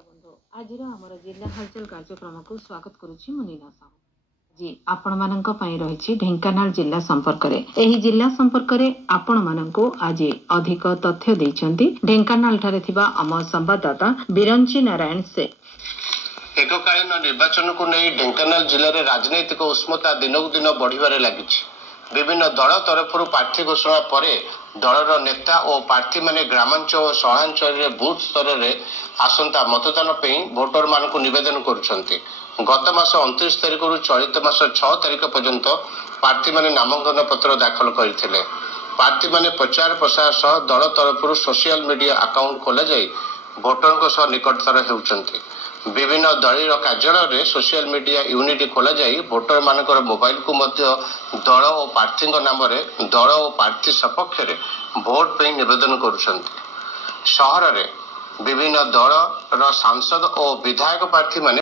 नमस्कार बंधु आज आमर जिला हलचल कार्यक्रम को स्वागत करुच्ची मुनीना साहू जी आपण मानक रही ढेंकानाल जिला संपर्क में जिला संपर्क में आपण मानक आज अधिक तथ्य देइछंती ढेंकानाल ठारे थिबा आम संवाददाता बिरंची नारायण से एककालीन निर्वाचन को नहीं ढेंकानाल जिले में राजनैतिक उष्मता दिनकू दिन बढ़िबारे लागिछि। विभिन्न दल तरफ प्रार्थी घोषणा पर दलर नेता और प्रार्थी माने ग्रामांचल और सहरांचल बूथ स्तर में आसंता मतदान पे भोटर मान निवेदन करुछंती। गत मास 29 तारिख चलित मास 6 तारिख पर्यंत प्रार्थी माने नामांकन पत्र दाखल करथिले। प्रार्थी माने प्रचार प्रसार सह दल तरफ सोशल मीडिया अकाउंट खोला जाई भोटर सह निकटतर हेउछंती। विभिन्न दलीय कार्यालय सोशल मीडिया यूनिट खोला जाई भोटर मानकर मोबाइल को मध्य दल और प्रार्थी नाम दल और प्रार्थी सपक्ष भोट पे निवेदन करुछंती। शहर में विभिन्न दल सांसद और विधायक प्रार्थी माने